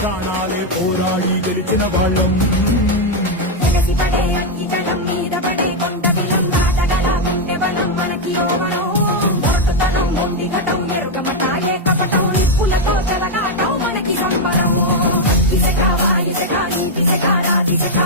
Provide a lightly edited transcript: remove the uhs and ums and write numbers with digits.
ప్రాణాలే పోరాడి గెలిచిన వాళ్ళం. వెలసి పడే అగ్గి జలం మీద పడే కొండ బిలం దాటగల గుండె బలం మనకి ఓవరం. మొరటుతనం మొండి ఘటం ఎరుగమట ఏ కపటం నిప్పులతో చెలగాటం మనకి సంబరం. ఇసక వాయిసక నీతిసక రాతిసక